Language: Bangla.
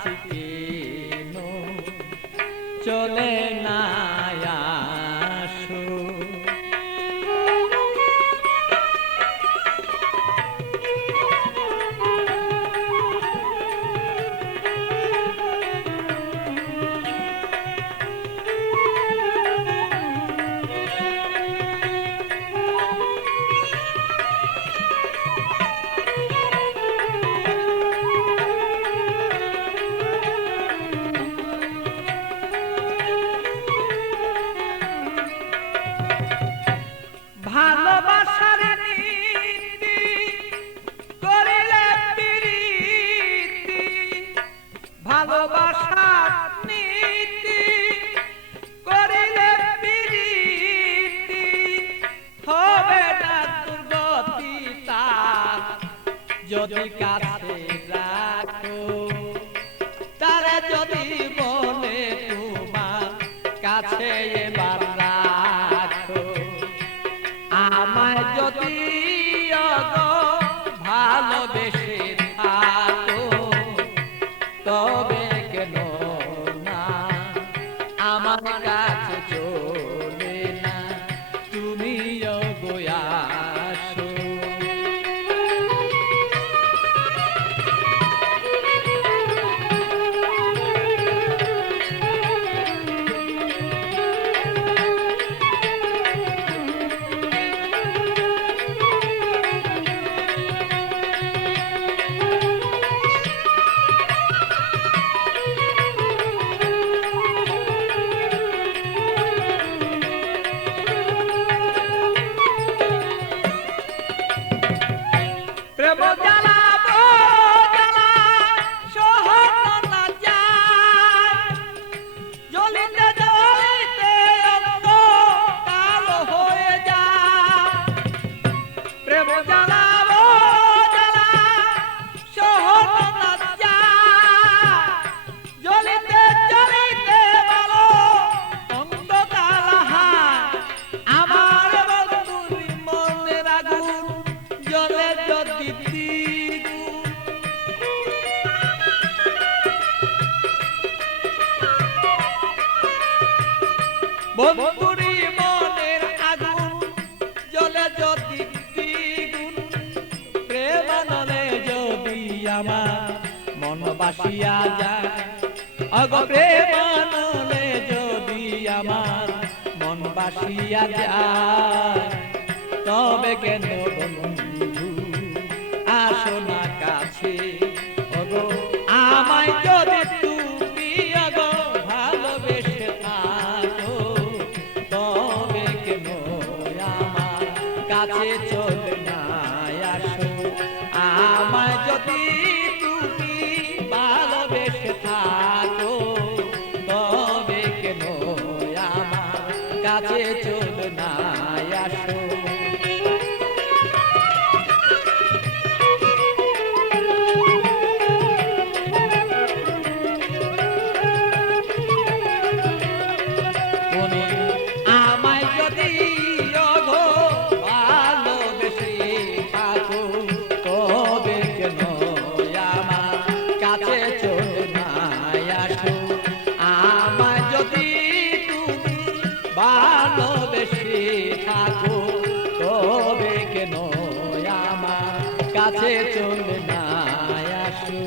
আছি কেন চলে না আসো। ভালোবাসার নীতি করিলে প্রীতি, ভালোবাসার নীতি করিলে প্রীতি, হবে না দুর্গতি তার যদি কাছে রাখো। তারা যদি বলে তোমার কাছে এবার রাখো, আমায় যদি ভালোবেসে থাকো, তবে কেন না আমার কাছে চলে না তুমি আসো। প্রেম জ্বালা জ্বালা সহন না যায়, জ্বলিতে জ্বলিতে অঙ্গ কালো হয়ে যায়। প্রেম জ্বালা জ্বালা সহন না যায়, জ্বলিতে জ্বলিতে বলো অঙ্গ কালো হয়। আমার বন্ধুর মনের আগুন জ্বলে যদি বন্ধুরি মনের আগুন জ্বলে যদি দ্বিগুণ, প্রেম নলে যদি আমার মন বাসিয়া যায়। অগ প্রেম নলে যদি আমার মন বাসিয়া যায়, তবে কেন বন্ধু আসো না কাছে। ওগো আমায় যদি তুমি ওগো ভালোবেসে থাকো, তবে কেন আমার কাছে চলে না আসো। আমায় যদি তুমি ভালোবেসে থাকো, তবে কেন আমার কাছে চলে না আসো। আমায় যদি ভালোবেসে থাকো, তবে কেন আমার কাছে চলে না আসো। আমায় যদি তুমি ভালোবেসে থাকো, তবে কেন আমার কাছে চলে না আসো।